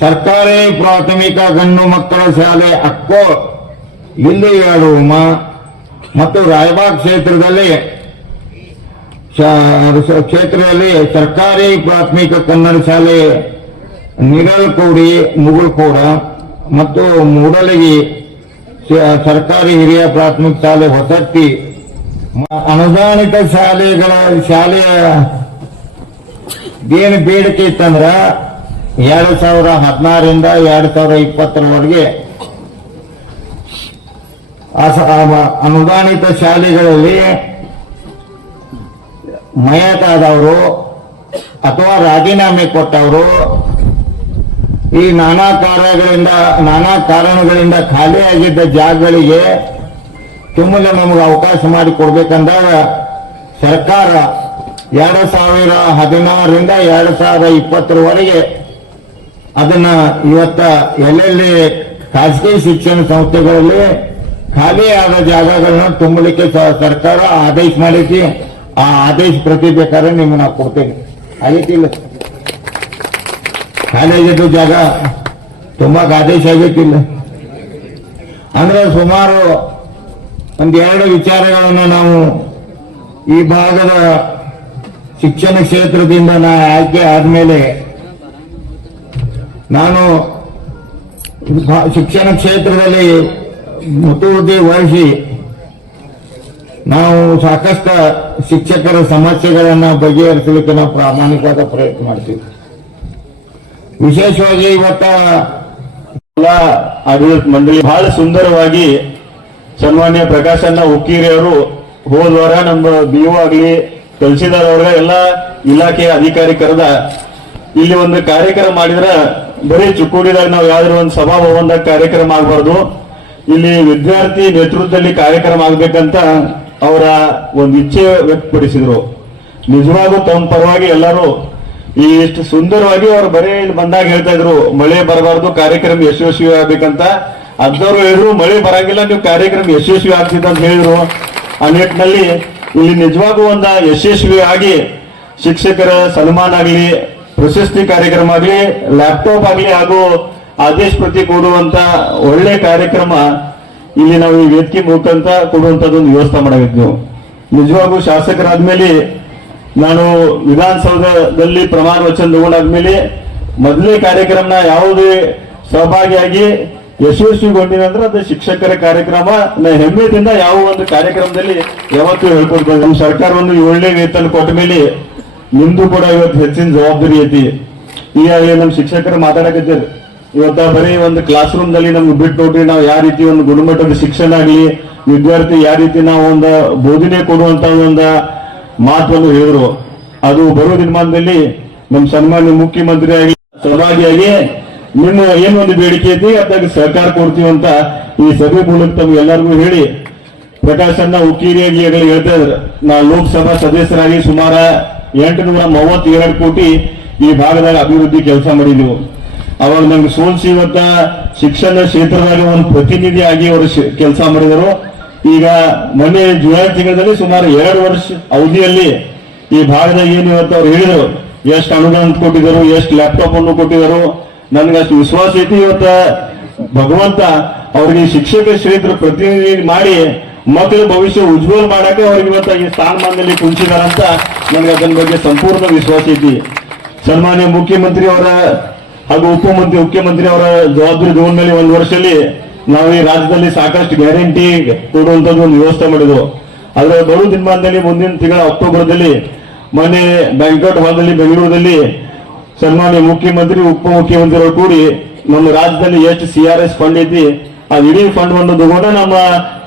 ಸರ್ಕಾರಿ ಪ್ರಾಥಮಿಕ ಗಂಡು ಮಕ್ಕಳ ಶಾಲೆ ಅಕ್ಕೋ ಇಲ್ಲಿ ಎರಡು ರೂಮ ಮತ್ತು ರಾಯಬಾಗ್ ಕ್ಷೇತ್ರದಲ್ಲಿ ಕ್ಷೇತ್ರದಲ್ಲಿ ಸರ್ಕಾರಿ ಪ್ರಾಥಮಿಕ ಕನ್ನಡ ಶಾಲೆ ನಿರಲ್ಕೋಡಿ ಮುಗುಳ್ಕೋಡ ಮತ್ತು ಮೂಡಲಗಿ ಸರ್ಕಾರಿ ಹಿರಿಯ ಪ್ರಾಥಮಿಕ ಶಾಲೆ ಹೊಸಟ್ಟಿ ಅನುದಾನಿತ ಶಾಲೆಗಳ ಶಾಲೆಯ ಏನು ಬೇಡಿಕೆ ಇತ್ತಂದ್ರ ಎರಡು ಸಾವಿರ ಹದಿನಾರರಿಂದ ಎರಡು ಸಾವಿರ ಇಪ್ಪತ್ತರವರೆಗೆ ಅನುದಾನಿತ ಶಾಲೆಗಳಲ್ಲಿ ಮಯತಾದವರು ಅಥವಾ ರಾಜೀನಾಮೆ ಕೊಟ್ಟವರು ಈ ನಾನಾ ಕಾರ್ಯಗಳಿಂದ, ನಾನಾ ಕಾರಣಗಳಿಂದ ಖಾಲಿಯಾಗಿದ್ದ ಜಾಗಗಳಿಗೆ ತುಂಬಲು ನಮಗೆ ಅವಕಾಶ ಮಾಡಿ ಕೊಡ್ಬೇಕಂದಾಗ ಸರ್ಕಾರ ಎರಡು ಸಾವಿರ ಹದಿನಾರರಿಂದ ಎರಡು ಸಾವಿರ ಇಪ್ಪತ್ತರವರೆಗೆ ಅದನ್ನ ಇವತ್ತ ಎಲ್ಲೆಲ್ಲಿ ಖಾಸಗಿ ಶಿಕ್ಷಣ ಸಂಸ್ಥೆಗಳಲ್ಲಿ ಖಾಲಿಯಾದ ಜಾಗಗಳನ್ನ ತುಂಬಲಿಕ್ಕೆ ಸರ್ಕಾರ ಆದೇಶ ಮಾಡಿಸಿ, ಆ ಆದೇಶ ಪ್ರತಿ ಬೇಕಾದ್ರೆ ನಿಮ್ಗೆ ನಾವು ಕೊಡ್ತೇನೆ. ಆಗೈತಿಲ್ಲ ಖಾಲಿ ಆಗಿದ್ದು ಜಾಗ ತುಂಬಾ ಆದೇಶ ಆಗೈತಿಲ್ಲ ಅಂದ್ರೆ ಸುಮಾರು ಒಂದೆರಡು ವಿಚಾರಗಳನ್ನು ನಾವು ಈ ಭಾಗದ ಶಿಕ್ಷಣ ಕ್ಷೇತ್ರದಿಂದ ನಾ ಆಯ್ಕೆ ಆದ್ಮೇಲೆ ನಾನು ಶಿಕ್ಷಣ ಕ್ಷೇತ್ರದಲ್ಲಿ ಮುತುವರ್ಜಿ ವಹಿಸಿ. ನಾವು ಸಾಕಷ್ಟು ಶಿಕ್ಷಕರ ಸಮಸ್ಯೆಗಳನ್ನ ಬಗೆಹರಿಸಲಿಕ್ಕೆ ನಾವು ಪ್ರಾಮಾಣಿಕವಾದ ಪ್ರಯತ್ನ ಮಾಡ್ತೀವಿ. ವಿಶೇಷವಾಗಿ ಇವತ್ತ ಆಡಳಿತ ಮಂಡಳಿ ಬಹಳ ಸುಂದರವಾಗಿ ಸನ್ಮಾನ್ಯ ಪ್ರಕಾಶಣ್ಣ ಉಕ್ಕೀರಿ ಅವರು ಹೋದ್ವಾರ ನಮ್ಮ ಬಿ ಒ ಆಗ್ಲಿ ತಹಸೀಲ್ದಾರ್ ಎಲ್ಲ ಇಲಾಖೆಯ ಅಧಿಕಾರಿ ಕರೆದ ಇಲ್ಲಿ ಒಂದು ಕಾರ್ಯಕ್ರಮ ಮಾಡಿದ್ರ ಬರೀ ಚುಕ್ಕೂಡಿದಾಗ ನಾವು ಯಾವ್ದಾದ್ರು ಒಂದು ಸಭಾಭವನದಾಗ ಕಾರ್ಯಕ್ರಮ ಆಗಬಾರ್ದು. ಇಲ್ಲಿ ವಿದ್ಯಾರ್ಥಿ ನೇತೃತ್ವದಲ್ಲಿ ಕಾರ್ಯಕ್ರಮ ಆಗ್ಬೇಕಂತ ಅವರ ಒಂದು ಇಚ್ಛೆ ವ್ಯಕ್ತಪಡಿಸಿದ್ರು. ನಿಜವಾಗೂ ತಮ್ಮ ಪರವಾಗಿ ಎಲ್ಲರೂ ಈ ಇಷ್ಟು ಸುಂದರವಾಗಿ ಅವ್ರು ಬರೇ ಇಲ್ಲಿ ಬಂದಾಗ ಹೇಳ್ತಾ ಇದ್ರು, ಮಳೆ ಬರಬಾರ್ದು, ಕಾರ್ಯಕ್ರಮ ಯಶಸ್ವಿ ಆಗ್ಬೇಕಂತ ಅದ್ದವರು ಹೇಳಿದ್ರು, ಮಳೆ ಬರಂಗಿಲ್ಲ, ನೀವು ಕಾರ್ಯಕ್ರಮ ಯಶಸ್ವಿ ಆಗ್ತಿದ್ದ ಅಂತ ಹೇಳಿದ್ರು. ಆ ನಿಟ್ಟಿನಲ್ಲಿ ಇಲ್ಲಿ ನಿಜವಾಗೂ ಒಂದ ಯಶಸ್ವಿ ಆಗಿ ಶಿಕ್ಷಕರ ಸನ್ಮಾನ ಆಗಲಿ, ಪ್ರಶಸ್ತಿ ಕಾರ್ಯಕ್ರಮ ಆಗಲಿ ಲ್ಯಾಪ್ಟಾಪ್ ಆಗಲಿ ಹಾಗೂ ಆದೇಶ ಪ್ರತಿ ಕೊಡುವಂತ ಒಳ್ಳೆ ಕಾರ್ಯಕ್ರಮ ಇಲ್ಲಿ ನಾವು ಈ ವೇದಿಕೆ ಮುಖಾಂತ ಕೊಡುವಂತದ್ದೊಂದು ವ್ಯವಸ್ಥೆ ಮಾಡಬೇಕು. ನಿಜವಾಗೂ ಶಾಸಕರಾದ್ಮೇಲೆ ನಾನು ವಿಧಾನಸೌಧದಲ್ಲಿ ಪ್ರಮಾಣ ವಚನ ತಗೊಂಡಾದ್ಮೇಲೆ ಮೊದಲೇ ಕಾರ್ಯಕ್ರಮನ ಯಾವುದೇ ಸಹಭಾಗಿಯಾಗಿ ಯಶಸ್ವಿಗೊಂಡಿನಂದ್ರೆ ಅದು ಶಿಕ್ಷಕರ ಕಾರ್ಯಕ್ರಮ. ನಾ ಹೆಮ್ಮೆದಿಂದ ಯಾವ ಒಂದು ಕಾರ್ಯಕ್ರಮದಲ್ಲಿ ಯಾವತ್ತೂ ಹೇಳ್ಕೊಡ್ತದೆ ನಮ್ಮ ಸರ್ಕಾರ ಒಂದು ಒಳ್ಳೆ ವೇತನ ಕೊಟ್ಟ ಮೇಲೆ ನಿಮ್ದು ಕೂಡ ಇವತ್ತು ಹೆಚ್ಚಿನ ಜವಾಬ್ದಾರಿ ಐತಿ. ಈಗಾಗಲೇ ನಮ್ಮ ಶಿಕ್ಷಕರು ಮಾತಾಡಕತ್ತೀರಿ ಇವತ್ತ ಬರೀ ಒಂದು ಕ್ಲಾಸ್ ರೂಮ್ ದಲ್ಲಿ ನಮ್ಗೆ ಬಿಟ್ಟು ನೋಡ್ರಿ ನಾವು ಯಾವ ರೀತಿ ಒಂದು ಗುಣಮಟ್ಟದ ಶಿಕ್ಷಣ ಆಗಲಿ, ವಿದ್ಯಾರ್ಥಿ ಯಾವ ರೀತಿ ನಾವು ಒಂದು ಬೋಧನೆ ಕೊಡುವಂತ ಒಂದು ಮಾತನ್ನು ಹೇಳಿದ್ರು. ಅದು ಬರುವ ದಿನಮಾನದಲ್ಲಿ ನಮ್ಮ ಸನ್ಮಾನ್ಯ ಮುಖ್ಯಮಂತ್ರಿ ಆಗಿ ಸಹಭಾಗಿಯಾಗಿ ನಿಮ್ಮ ಏನೊಂದು ಬೇಡಿಕೆ ಐತಿ ಅದಾಗ ಸಹಕಾರ ಕೊಡ್ತೀವಿ ಅಂತ ಈ ಸಭೆ ಮೂಲಕ ತಮ್ಗೆ ಎಲ್ಲರಿಗೂ ಹೇಳಿ ಪ್ರಕಾಶನ್ನ ಉಕ್ಕೀರಿಯಾಗಿ ಈಗಾಗಲೇ ಹೇಳ್ತಾ ಇದ್ರು. ನಾ ಲೋಕಸಭಾ ಸದಸ್ಯರಾಗಿ ಸುಮಾರು ಎಂಟು ನೂರ ಮೂವತ್ತೆರಡು ಕೋಟಿ ಈ ಭಾಗದಾಗ ಅಭಿವೃದ್ಧಿ ಕೆಲಸ ಮಾಡಿದ್ವು. ಅವಾಗ ನಮ್ಗೆ ಸೋಲ್ಸಿ ಇವತ್ತ ಶಿಕ್ಷಣ ಕ್ಷೇತ್ರದಾಗ ಒಂದು ಪ್ರತಿನಿಧಿಯಾಗಿ ಅವರು ಕೆಲಸ ಮಾಡಿದರು. ಈಗ ಮೊನ್ನೆ ಜುಲೈ ತಿಂಗಳಲ್ಲಿ ಸುಮಾರು ಎರಡು ವರ್ಷ ಅವಧಿಯಲ್ಲಿ ಈ ಭಾಗದಾಗ ಏನು ಇವತ್ತು ಅವ್ರು ಹೇಳಿದರು. ಎಷ್ಟು ಅನುದಾನ ಕೊಟ್ಟಿದ್ದಾರೆ, ಎಷ್ಟು ಲ್ಯಾಪ್ಟಾಪ್ ಅನ್ನು ಕೊಟ್ಟಿದ್ದಾರೆ. ನನಗೆ ಅಷ್ಟು ವಿಶ್ವಾಸ ಐತಿ ಇವತ್ತ. ಭಗವಂತ ಅವ್ರಿಗೆ ಶಿಕ್ಷಕ ಕ್ಷೇತ್ರ ಪ್ರತಿನಿಧಿ ಮಾಡಿ ಮಕ್ಕಳ ಭವಿಷ್ಯ ಉಜ್ವಲ ಮಾಡಕ್ಕೆ ಅವ್ರಿಗೆ ಇವತ್ತ ಈ ಸ್ಥಾನಮಾನದಲ್ಲಿ ಕುಂಚಿದಾರಂತ ನನಗೆ ಅದನ್ನ ಬಗ್ಗೆ ಸಂಪೂರ್ಣ ವಿಶ್ವಾಸ ಐತಿ. ಸನ್ಮಾನ್ಯ ಮುಖ್ಯಮಂತ್ರಿ ಅವರ ಹಾಗೂ ಉಪಮಂತ್ರಿ ಮುಖ್ಯಮಂತ್ರಿ ಅವರ ಜವಾಬ್ದಾರಿ ತಗೊಂಡ ಮೇಲೆ ಒಂದು ವರ್ಷದಲ್ಲಿ ನಾವು ಈ ರಾಜ್ಯದಲ್ಲಿ ಸಾಕಷ್ಟು ಗ್ಯಾರಂಟಿ ಕೊಡುವಂತದ್ದು ಒಂದು ವ್ಯವಸ್ಥೆ ಮಾಡಿದ್ರು. ಅದರ ಬರುವ ದಿನಮಾನದಲ್ಲಿ ಮುಂದಿನ ತಿಂಗಳ ಅಕ್ಟೋಬರ್ದಲ್ಲಿ ಮೊನ್ನೆ ಬ್ಯಾಂಕ್ವೆಟ್ ಹಾಲ್ನಲ್ಲಿ ಬೆಂಗಳೂರಿನಲ್ಲಿ ಸನ್ಮಾನ್ಯ ಮುಖ್ಯಮಂತ್ರಿ, ಉಪಮುಖ್ಯಮಂತ್ರಿಗಳು ಕೂಡಿ ನಮ್ಮ ರಾಜ್ಯದಲ್ಲಿ ಎಷ್ಟು ಸಿ ಆರ್ ಎಸ್ ಫಂಡ್ ಐತಿ. ಆ ಇಡೀ ಫಂಡ್ ಒಂದು ತಗೊಂಡು ನಮ್ಮ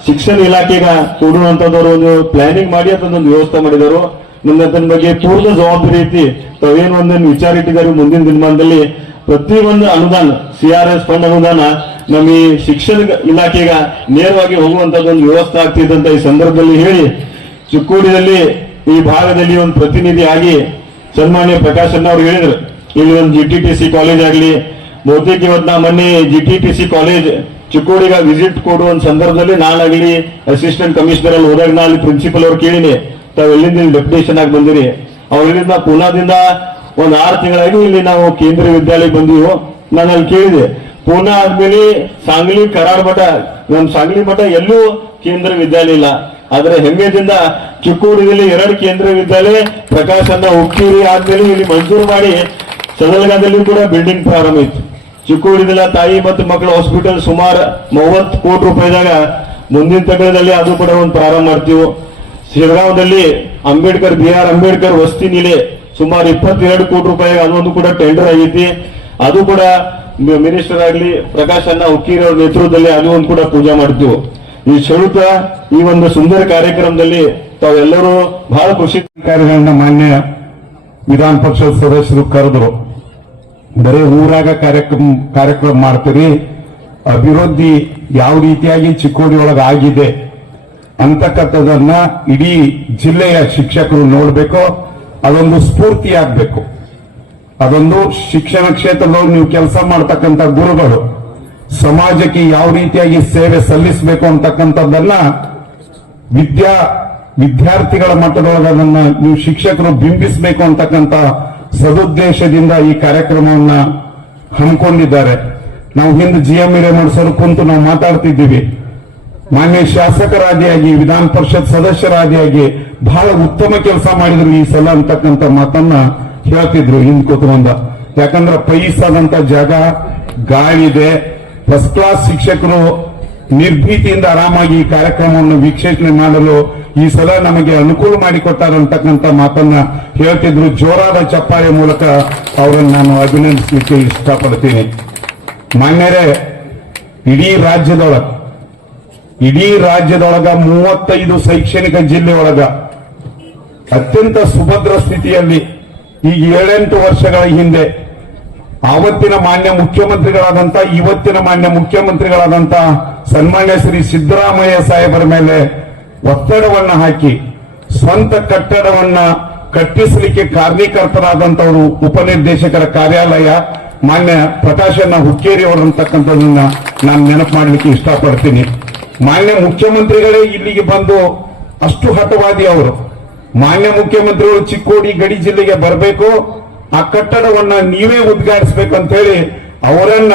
ಶಿಕ್ಷಣ ಇಲಾಖೆಗೆ ಕೊಡುವಂತದವರು ಒಂದು ಪ್ಲಾನಿಂಗ್ ಮಾಡಿ ಒಂದು ವ್ಯವಸ್ಥೆ ಮಾಡಿದರು. ನಮ್ಗೆ ಅದನ್ನ ಬಗ್ಗೆ ಪೂರ್ಣ ಜವಾಬ್ದಾರಿ ಐತಿ. ತಾವೇನು ಒಂದನ್ನು ವಿಚಾರ ಇಟ್ಟಿದ್ದಾರೆ ಮುಂದಿನ ದಿನಮಾನದಲ್ಲಿ? ಪ್ರತಿಯೊಂದು ಅನುದಾನ ಸಿ ಆರ್ ಎಸ್ ಫಂಡ್ ಅನುದಾನ ನಮ್ಮ ಈ ಶಿಕ್ಷಣ ಇಲಾಖೆಗ ನೇರವಾಗಿ ಹೋಗುವಂತದ್ದೊಂದು ವ್ಯವಸ್ಥೆ ಆಗ್ತಿದ್ದಂತ ಈ ಸಂದರ್ಭದಲ್ಲಿ ಹೇಳಿ ಚಿಕ್ಕೋಡಿನಲ್ಲಿ ಈ ಭಾಗದಲ್ಲಿ ಒಂದು ಪ್ರತಿನಿಧಿ ಆಗಿ ಸನ್ಮಾನ್ಯ ಪ್ರಕಾಶ್ ಅಣ್ಣ ಅವ್ರು ಹೇಳಿದ್ರು. ಇಲ್ಲಿ ಒಂದು G T T C college ಆಗಲಿ, ಬಹುತೇಕ ಇವತ್ತು ನಾ ಮೊನ್ನೆ G T T C college ಚಿಕ್ಕೋಡಿಗ visit ಕೊಡುವ ಒಂದು ಸಂದರ್ಭದಲ್ಲಿ ನಾನಾಗಲಿ ಅಸಿಸ್ಟೆಂಟ್ ಕಮಿಷನರ್ ಅಲ್ಲಿ ಹೋದಾಗ ನಾ ಅಲ್ಲಿ ಪ್ರಿನ್ಸಿಪಲ್ ಅವ್ರು ಕೇಳಿನಿ, ತಾವು ಎಲ್ಲಿಂದ ಡೆಪ್ಯುಟೇಷನ್ ಆಗಿ ಬಂದಿರಿ? ಅವ್ರಿಂದ ಪೂನಾದಿಂದ ಒಂದ್ ಆರು ತಿಂಗಳಾಗಿ ಇಲ್ಲಿ ನಾವು ಕೇಂದ್ರೀಯ ವಿದ್ಯಾಲಯಕ್ಕೆ ಬಂದಿವು ನಾನು ಅಲ್ಲಿ ಕೇಳಿದೆ. ಪೂನಾ ಆದ್ಮೇಲೆ ಸಾಂಗ್ಲಿ ಕರಾರ್ ಮಠ, ನಮ್ ಸಾಂಗ್ಲಿ ಮಠ ಎಲ್ಲೂ ಕೇಂದ್ರ ವಿದ್ಯಾಲಯ ಇಲ್ಲ. ಆದ್ರೆ ಹೆಮ್ಮೆದಿಂದ ಚಿಕ್ಕೂರಿನಲ್ಲಿ ಎರಡು ಕೇಂದ್ರ ವಿದ್ಯಾಲಯ ಪ್ರಕಾಶ್ ಅನ್ನ ಉಕ್ಕೇರಿ ಆದ್ಮೇಲೆ ಇಲ್ಲಿ ಮಂಜೂರು ಮಾಡಿ ಸದಲಗಾದಲ್ಲಿ ಕೂಡ ಬಿಲ್ಡಿಂಗ್ ಪ್ರಾರಂಭ ಇತ್ತು. ಚಿಕ್ಕೂರಿನ ತಾಯಿ ಮತ್ತು ಮಕ್ಕಳ ಹಾಸ್ಪಿಟಲ್ ಸುಮಾರು ಮೂವತ್ತು ಕೋಟಿ ರೂಪಾಯಿದಾಗ ಮುಂದಿನ ತಿಂಗಳಲ್ಲಿ ಅದು ಕೂಡ ಒಂದು ಪ್ರಾರಂಭ ಮಾಡ್ತೀವಿ. ಶಿರಗಾಂವದಲ್ಲಿ ಅಂಬೇಡ್ಕರ್, ಬಿ ಆರ್ ಅಂಬೇಡ್ಕರ್ ವಸ್ತಿ ನಿಲೆ ಸುಮಾರು ಇಪ್ಪತ್ತೆರಡು ಕೋಟಿ ರೂಪಾಯಿ ಅದೊಂದು ಕೂಡ ಟೆಂಡರ್ ಆಗೈತಿ. ಅದು ಕೂಡ ಮಿನಿಸ್ಟರ್ ಆಗಲಿ, ಪ್ರಕಾಶ್ ಅಣ್ಣ ನೇತೃತ್ವದಲ್ಲಿ ಅದು ಒಂದು ಕೂಡ ಪೂಜೆ ಮಾಡ್ತೀವಿ. ಈ ಶುಲ್ಕ ಈ ಒಂದು ಸುಂದರ ಕಾರ್ಯಕ್ರಮದಲ್ಲಿ ತಾವೆಲ್ಲರೂ ಬಹಳ ಖುಷಿ ಕಾರ್ಯಗಳನ್ನ ಮಾನ್ಯ ವಿಧಾನ ಪರಿಷತ್ ಸದಸ್ಯರು ಕರೆದ್ರು. ಬರೀ ಊರಾಗ ಕಾರ್ಯಕ್ರಮ ಕಾರ್ಯಕ್ರಮ ಮಾಡ್ತೀರಿ. ಅಭಿವೃದ್ಧಿ ಯಾವ ರೀತಿಯಾಗಿ ಚಿಕ್ಕೋಡಿ ಒಳಗೆ ಆಗಿದೆ ಅಂತಕ್ಕಂಥದನ್ನ ಇಡೀ ಜಿಲ್ಲೆಯ ಶಿಕ್ಷಕರು ನೋಡ್ಬೇಕು. ಅದೊಂದು ಸ್ಫೂರ್ತಿ ಆಗ್ಬೇಕು. ಅದೊಂದು ಶಿಕ್ಷಣ ಕ್ಷೇತ್ರದವ್ರು ನೀವು ಕೆಲಸ ಮಾಡ್ತಕ್ಕಂಥ ಗುರುಗಳು, ಸಮಾಜಕ್ಕೆ ಯಾವ ರೀತಿಯಾಗಿ ಸೇವೆ ಸಲ್ಲಿಸಬೇಕು ಅಂತಕ್ಕಂಥದ್ದನ್ನ ವಿದ್ಯಾ, ವಿದ್ಯಾರ್ಥಿಗಳ ಮಟ್ಟದೊಳಗೆ ಅದನ್ನ ನೀವು ಶಿಕ್ಷಕರು ಬಿಂಬಿಸಬೇಕು ಅಂತಕ್ಕಂಥ ಸದುದ್ದೇಶದಿಂದ ಈ ಕಾರ್ಯಕ್ರಮವನ್ನ ಹಮ್ಮಿಕೊಂಡಿದ್ದಾರೆ. ನಾವು ಹಿಂದೆ ಜಿ ಎಂ ಹಿರೇಮಠಸರು ಕುಂತು ನಾವು ಮಾತಾಡ್ತಿದ್ದೀವಿ. ಮಾನ್ಯ ಶಾಸಕರಾದಿಯಾಗಿ ವಿಧಾನ ಪರಿಷತ್ ಸದಸ್ಯರಾದಿಯಾಗಿ ಬಹಳ ಉತ್ತಮ ಕೆಲಸ ಮಾಡಿದ್ರು ಈ ಸಲ ಅಂತಕ್ಕಂಥ ಮಾತನ್ನ ಹೇಳ್ತಿದ್ರು ಹಿಂದ್ ಕೂತ್ಕೊಂಡ ಯಾಕಂದ್ರೆ ಪೈಸಾದಂತ ಜಾಗ ಗಾಳಿದೆ ಫಸ್ಟ್ ಕ್ಲಾಸ್ ಶಿಕ್ಷಕರು ನಿರ್ಭೀತಿಯಿಂದ ಆರಾಮಾಗಿ ಈ ಕಾರ್ಯಕ್ರಮವನ್ನು ವೀಕ್ಷಣೆ ಮಾಡಲು ಈ ಸಲ ನಮಗೆ ಅನುಕೂಲ ಮಾಡಿಕೊಟ್ಟಾರ ಅಂತಕ್ಕಂಥ ಮಾತನ್ನ ಹೇಳ್ತಿದ್ರು. ಜೋರಾದ ಚಪ್ಪಾಳೆ ಮೂಲಕ ಅವರನ್ನು ನಾನು ಅಭಿನಂದಿಸಲಿಕ್ಕೆ ಇಷ್ಟಪಡ್ತೀನಿ. ಮಾನ್ಯರೇ, ಇಡೀ ರಾಜ್ಯದೊಳಗ ಇಡೀ ರಾಜ್ಯದೊಳಗ ಮೂವತ್ತೈದು ಶೈಕ್ಷಣಿಕ ಜಿಲ್ಲೆ ಒಳಗ ಅತ್ಯಂತ ಸುಭದ್ರ ಸ್ಥಿತಿಯಲ್ಲಿ ಈ ಏಳೆಂಟು ವರ್ಷಗಳ ಹಿಂದೆ ಆವತ್ತಿನ ಮಾನ್ಯ ಮುಖ್ಯಮಂತ್ರಿಗಳಾದಂತ, ಇವತ್ತಿನ ಮಾನ್ಯ ಮುಖ್ಯಮಂತ್ರಿಗಳಾದಂತ ಸನ್ಮಾನ್ಯ ಶ್ರೀ ಸಿದ್ದರಾಮಯ್ಯ ಸಾಹೇಬರ ಮೇಲೆ ಒತ್ತಡವನ್ನ ಹಾಕಿ, ಸ್ವಂತ ಕಟ್ಟಡವನ್ನ ಕಟ್ಟಿಸಲಿಕ್ಕೆ ಕಾರಣೀಕರ್ತರಾದಂತವರು ಉಪನಿರ್ದೇಶಕರ ಕಾರ್ಯಾಲಯ ಮಾನ್ಯ ಪ್ರಕಾಶನ ಹುಕ್ಕೇರಿ ಅವರಂತಕ್ಕಂಥದನ್ನ ನಾನು ನೆನಪು ಮಾಡಲಿಕ್ಕೆ ಇಷ್ಟಪಡ್ತೀನಿ. ಮಾನ್ಯ ಮುಖ್ಯಮಂತ್ರಿಗಳೇ ಇಲ್ಲಿಗೆ ಬಂದು ಅಷ್ಟು ಹಠವಾದಿ ಅವರು, ಮಾನ್ಯ ಮುಖ್ಯಮಂತ್ರಿಗಳು ಚಿಕ್ಕೋಡಿ, ಗಡಿ ಜಿಲ್ಲೆಗೆ ಬರಬೇಕು, ಆ ಕಟ್ಟಡವನ್ನ ನೀವೇ ಉದ್ಘಾಟಿಸಬೇಕು ಅಂತ ಹೇಳಿ ಅವರನ್ನ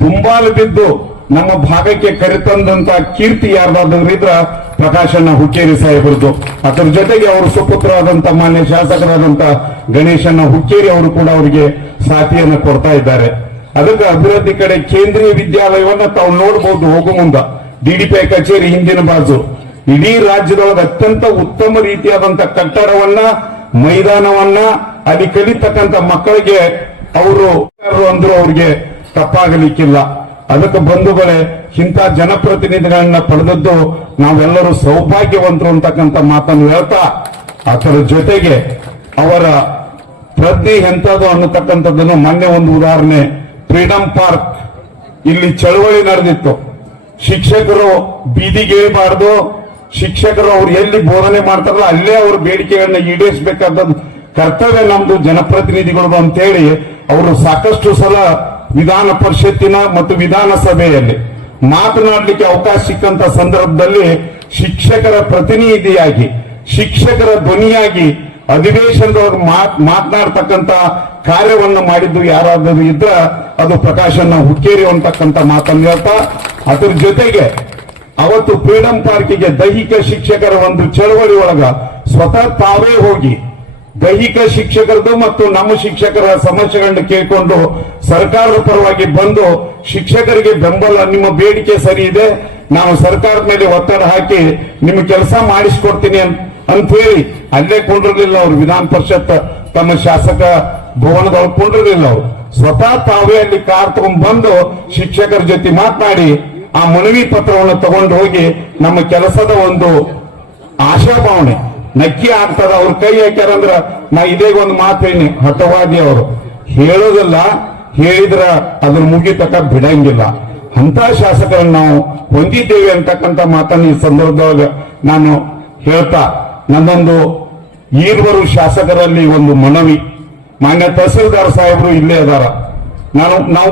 ದುಂಬಾಲು ಬಿದ್ದು ನಮ್ಮ ಭಾಗಕ್ಕೆ ಕರೆತಂದಂತ ಕೀರ್ತಿ ಯಾರ್ದಾದ್ರು ಇದ್ರ ಪ್ರಕಾಶಣ್ಣ ಹುಕ್ಕೇರಿ ಸಾಹೇಬರದು ಅದರ ಜೊತೆಗೆ ಅವರು ಸುಪುತ್ರರಾದಂತ, ಮಾನ್ಯ ಶಾಸಕರಾದಂತ ಗಣೇಶಣ್ಣ ಹುಕ್ಕೇರಿ ಅವರು ಕೂಡ ಅವರಿಗೆ ಸಾಥಿಯನ್ನು ಕೊಡ್ತಾ ಇದ್ದಾರೆ. ಅದಕ್ಕೆ ಅಭಿವೃದ್ಧಿ ಕಡೆ ಕೇಂದ್ರೀಯ ವಿದ್ಯಾಲಯವನ್ನ ತಾವು ನೋಡಬಹುದು ಹೋಗು ಮುಂದ. ಡಿಡಿಪಿಐ ಕಚೇರಿ ಹಿಂದಿನ ಬಾಜು. ಇಡೀ ರಾಜ್ಯದೊಳಗೆ ಅತ್ಯಂತ ಉತ್ತಮ ರೀತಿಯಾದಂತ ಕಟ್ಟಡವನ್ನ, ಮೈದಾನವನ್ನ, ಅಲ್ಲಿ ಕಲಿತಕ್ಕಂತ ಮಕ್ಕಳಿಗೆ ಅವರು ಅಂದ್ರು ಅವ್ರಿಗೆ ತಪ್ಪಾಗಲಿಕ್ಕಿಲ್ಲ. ಅದಕ್ಕೆ ಬಂಧುಗಳೇ, ಇಂಥ ಜನಪ್ರತಿನಿಧಿಗಳನ್ನ ಪಡೆದದ್ದು ನಾವೆಲ್ಲರೂ ಸೌಭಾಗ್ಯವಂತರು ಅಂತಕ್ಕಂಥ ಮಾತನ್ನು ಹೇಳ್ತಾ, ಅದರ ಜೊತೆಗೆ ಅವರ ಪ್ರಜ್ಞೆ ಎಂಥದ್ದು ಅನ್ನತಕ್ಕಂಥದ್ದನ್ನು ಮೊನ್ನೆ ಒಂದು ಉದಾಹರಣೆ, ಫ್ರೀಡಂ ಪಾರ್ಕ್. ಇಲ್ಲಿ ಚಳವಳಿ ನಡೆದಿತ್ತು. ಶಿಕ್ಷಕರು ಇಳಿಬಾರ್ದು ಶಿಕ್ಷಕರು ಅವ್ರು ಎಲ್ಲಿ ಬೋಧನೆ ಮಾಡ್ತಾರಲ್ಲ, ಅಲ್ಲೇ ಅವ್ರ ಬೇಡಿಕೆಗಳನ್ನ ಈಡೇರಿಸಬೇಕಾದ ಕರ್ತವ್ಯ ನಮ್ದು ಜನಪ್ರತಿನಿಧಿಗಳು ಅಂತೇಳಿ ಅವರು ಸಾಕಷ್ಟು ಸಲ ವಿಧಾನ ಪರಿಷತ್ತಿನ ಮತ್ತು ವಿಧಾನಸಭೆಯಲ್ಲಿ ಮಾತನಾಡಲಿಕ್ಕೆ ಅವಕಾಶ ಸಿಕ್ಕಂತ ಸಂದರ್ಭದಲ್ಲಿ ಶಿಕ್ಷಕರ ಪ್ರತಿನಿಧಿಯಾಗಿ, ಶಿಕ್ಷಕರ ಧ್ವನಿಯಾಗಿ ಅಧಿವೇಶನದೊಳಗೆ ಮಾತ್- ಮಾತನಾಡ್ತಕ್ಕಂತ ಕಾರ್ಯವನ್ನು ಮಾಡಿದ್ದು ಯಾರಾದರೂ ಇದ್ರ ಅದು ಪ್ರಕಾಶನ ಹುಕ್ಕೇರಿ ಅಂತಕ್ಕಂತ ಮಾತನ್ನು ಹೇಳ್ತಾ, ಅದ್ರ ಜೊತೆಗೆ ಅವತ್ತು ಫ್ರೀಡಂ ಪಾರ್ಕಿಗೆ ದೈಹಿಕ ಶಿಕ್ಷಕರ ಒಂದು ಚಳವಳಿ ಒಳಗ ಸ್ವತಃ ತಾವೇ ಹೋಗಿ ದೈಹಿಕ ಶಿಕ್ಷಕರದು ಮತ್ತು ನಮ್ಮ ಶಿಕ್ಷಕರ ಸಮಸ್ಯೆಗಳನ್ನು ಕೇಳಿಕೊಂಡು ಸರ್ಕಾರದ ಪರವಾಗಿ ಬಂದು ಶಿಕ್ಷಕರಿಗೆ ಬೆಂಬಲ, ನಿಮ್ಮ ಬೇಡಿಕೆ ಸರಿ ಇದೆ ನಾವು ಸರ್ಕಾರದ ಮೇಲೆ ಒತ್ತಡ ಹಾಕಿ ನಿಮ್ಮ ಕೆಲಸ ಮಾಡಿಸಿಕೊಡ್ತೀನಿ ಅಂತ ಅಂತ ಹೇಳಿ ಅಲ್ಲೇ ಕೊಂಡಿರ್ಲಿಲ್ಲ ಅವ್ರು. ವಿಧಾನ ಪರಿಷತ್, ತಮ್ಮ ಶಾಸಕ ಭವನದೊಳಗೆ ಕೊಂಡಿರ್ಲಿಲ್ಲ ಅವ್ರು. ಸ್ವತಃ ತಾವೇ ಅಲ್ಲಿ ಕಾರ್ ತಗೊಂಡ್ ಬಂದು ಶಿಕ್ಷಕರ ಜೊತೆ ಮಾತನಾಡಿ, ಆ ಮನವಿ ಪತ್ರವನ್ನು ತಗೊಂಡು ಹೋಗಿ ನಮ್ಮ ಕೆಲಸದ ಒಂದು ಆಶಾಭಾವನೆ. ನಕ್ಕಿ ಆಗ್ತದ ಅವ್ರ ಕೈ ಹಾಕ್ಯಾರಂದ್ರ ನಾ ಇದೇ ಒಂದು ಮಾತೇನಿ ಹಠವಾದಿ ಅವರು. ಹೇಳೋದಲ್ಲ, ಹೇಳಿದ್ರ ಅದ್ರ ಮುಗಿತಕ್ಕ ಬಿಡಂಗಿಲ್ಲ. ಅಂತ ಶಾಸಕರನ್ನು ನಾವು ಹೊಂದಿದ್ದೇವೆ ಅಂತಕ್ಕಂಥ ಮಾತನ್ನ ಈ ಸಂದರ್ಭದೊಳಗ ನಾನು ಹೇಳ್ತಾ ನನ್ನೊಂದು ಈರ್ವರು ಶಾಸಕರಲ್ಲಿ ಒಂದು ಮನವಿ. ಮಾನ್ಯ ತಹಸೀಲ್ದಾರ್ ಸಾಹೇಬರು ಇಲ್ಲೇ ಅದಾರ. ನಾನು ನಾವು